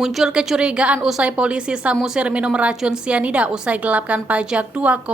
Muncul kecurigaan usai polisi Samosir minum racun sianida usai gelapkan pajak 2,5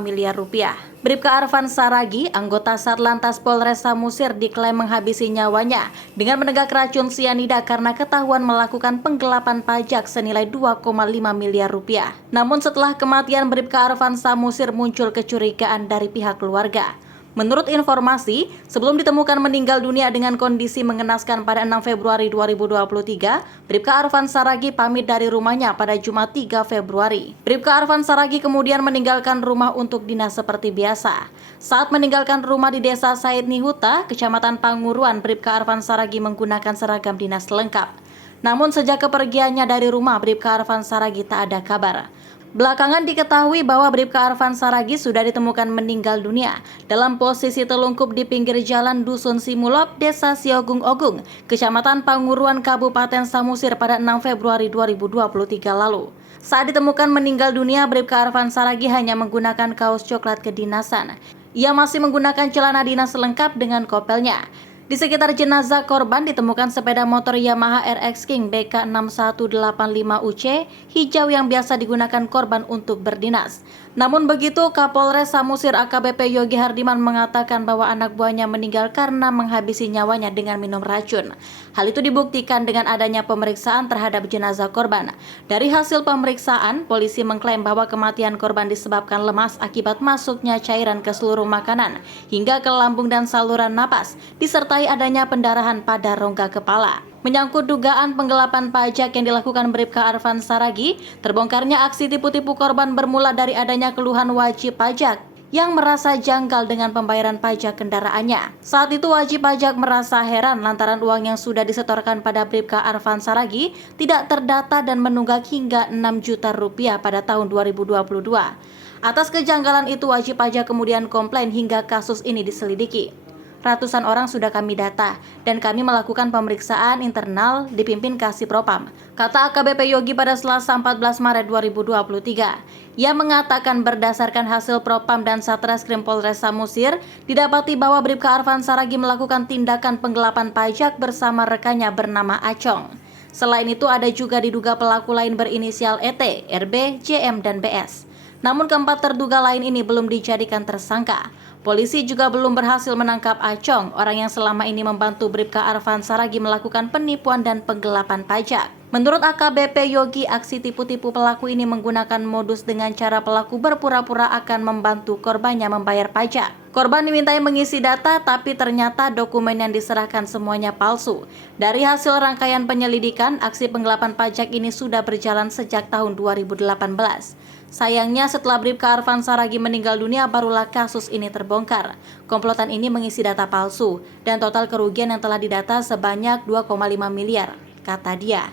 miliar rupiah. Bribka Arfan Saragi, anggota Satlantas Polres Samosir diklaim menghabisi nyawanya dengan menegak racun sianida karena ketahuan melakukan penggelapan pajak senilai 2,5 miliar rupiah. Namun setelah kematian Bribka Arfan Samosir muncul kecurigaan dari pihak keluarga. Menurut informasi, sebelum ditemukan meninggal dunia dengan kondisi mengenaskan pada 6 Februari 2023, Bribka Arfan Saragi pamit dari rumahnya pada Jumat 3 Februari. Bribka Arfan Saragi kemudian meninggalkan rumah untuk dinas seperti biasa. Saat meninggalkan rumah di Desa Said Nihuta, Kecamatan Panguruan, Bribka Arfan Saragi menggunakan seragam dinas lengkap. Namun sejak kepergiannya dari rumah, Bribka Arfan Saragi tak ada kabar. Belakangan diketahui bahwa Bribka Arfan Saragi sudah ditemukan meninggal dunia dalam posisi telungkup di pinggir jalan Dusun Simulop, Desa Siogung Ogung, Kecamatan Panguruan, Kabupaten Samosir pada 6 Februari 2023 lalu. Saat ditemukan meninggal dunia, Bribka Arfan Saragi hanya menggunakan kaos coklat kedinasan. Ia masih menggunakan celana dinas lengkap dengan kopelnya. Di sekitar jenazah korban ditemukan sepeda motor Yamaha RX King BK6185UC hijau yang biasa digunakan korban untuk berdinas. Namun begitu, Kapolres Samosir AKBP Yogi Hardiman mengatakan bahwa anak buahnya meninggal karena menghabisi nyawanya dengan minum racun. Hal itu dibuktikan dengan adanya pemeriksaan terhadap jenazah korban. Dari hasil pemeriksaan, polisi mengklaim bahwa kematian korban disebabkan lemas akibat masuknya cairan ke seluruh makanan hingga ke lambung dan saluran napas, disertai adanya pendarahan pada rongga kepala. Menyangkut dugaan penggelapan pajak yang dilakukan Bribka Arfan Saragi, terbongkarnya aksi tipu-tipu korban bermula dari adanya keluhan wajib pajak yang merasa janggal dengan pembayaran pajak kendaraannya. Saat itu wajib pajak merasa heran lantaran uang yang sudah disetorkan pada Bribka Arfan Saragi tidak terdata dan menunggak hingga 6 juta rupiah pada tahun 2022. Atas kejanggalan itu wajib pajak kemudian komplain hingga kasus ini diselidiki. Ratusan orang sudah kami data dan kami melakukan pemeriksaan internal dipimpin Kasih Propam, kata AKBP Yogi pada Selasa 14 Maret 2023. Ia mengatakan berdasarkan hasil Propam dan Satreskrim Polres Samosir, didapati bahwa Bribka Arfan Saragi melakukan tindakan penggelapan pajak bersama rekannya bernama Acong. Selain itu ada juga diduga pelaku lain berinisial ET, RB, JM, dan BS. Namun keempat terduga lain ini belum dijadikan tersangka. Polisi juga belum berhasil menangkap Acong, orang yang selama ini membantu Bribka Arfan Saragi melakukan penipuan dan penggelapan pajak. Menurut AKBP Yogi, aksi tipu-tipu pelaku ini menggunakan modus dengan cara pelaku berpura-pura akan membantu korbannya membayar pajak. Korban dimintai mengisi data, tapi ternyata dokumen yang diserahkan semuanya palsu. Dari hasil rangkaian penyelidikan, aksi penggelapan pajak ini sudah berjalan sejak tahun 2018. Sayangnya setelah Bribka Arfan Saragi meninggal dunia barulah kasus ini terbongkar. Komplotan ini mengisi data palsu dan total kerugian yang telah didata sebanyak 2,5 miliar, kata dia.